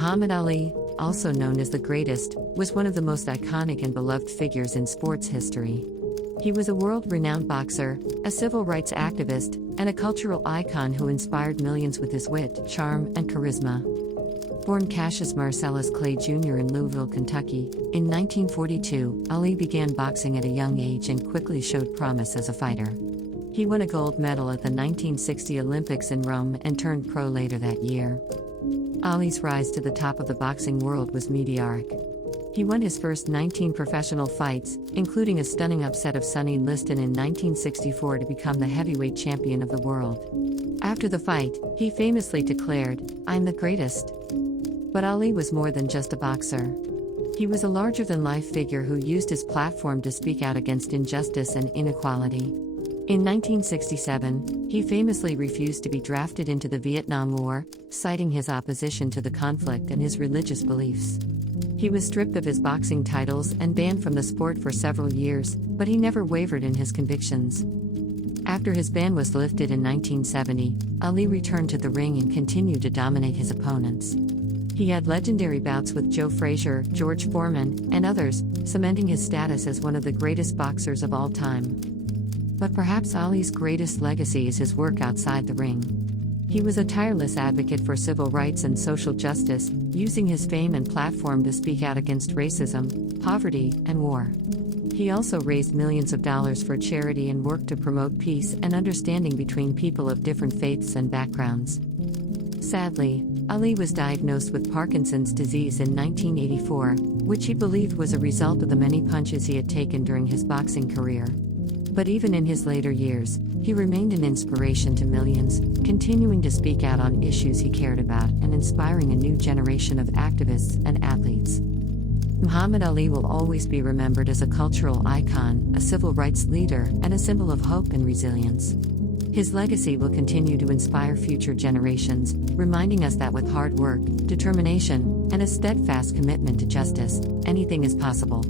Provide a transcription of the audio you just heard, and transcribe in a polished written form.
Muhammad Ali, also known as the Greatest, was one of the most iconic and beloved figures in sports history. He was a world-renowned boxer, a civil rights activist, and a cultural icon who inspired millions with his wit, charm, and charisma. Born Cassius Marcellus Clay Jr. in Louisville, Kentucky, in 1942, Ali began boxing at a young age and quickly showed promise as a fighter. He won a gold medal at the 1960 Olympics in Rome and turned pro later that year. Ali's rise to the top of the boxing world was meteoric. He won his first 19 professional fights, including a stunning upset of Sonny Liston in 1964 to become the heavyweight champion of the world. After the fight, he famously declared, "I'm the greatest." But Ali was more than just a boxer. He was a larger-than-life figure who used his platform to speak out against injustice and inequality. In 1967, he famously refused to be drafted into the Vietnam War, citing his opposition to the conflict and his religious beliefs. He was stripped of his boxing titles and banned from the sport for several years, but he never wavered in his convictions. After his ban was lifted in 1970, Ali returned to the ring and continued to dominate his opponents. He had legendary bouts with Joe Frazier, George Foreman, and others, cementing his status as one of the greatest boxers of all time. But perhaps Ali's greatest legacy is his work outside the ring. He was a tireless advocate for civil rights and social justice, using his fame and platform to speak out against racism, poverty, and war. He also raised millions of dollars for charity and worked to promote peace and understanding between people of different faiths and backgrounds. Sadly, Ali was diagnosed with Parkinson's disease in 1984, which he believed was a result of the many punches he had taken during his boxing career. But even in his later years, he remained an inspiration to millions, continuing to speak out on issues he cared about and inspiring a new generation of activists and athletes. Muhammad Ali will always be remembered as a cultural icon, a civil rights leader, and a symbol of hope and resilience. His legacy will continue to inspire future generations, reminding us that with hard work, determination, and a steadfast commitment to justice, anything is possible.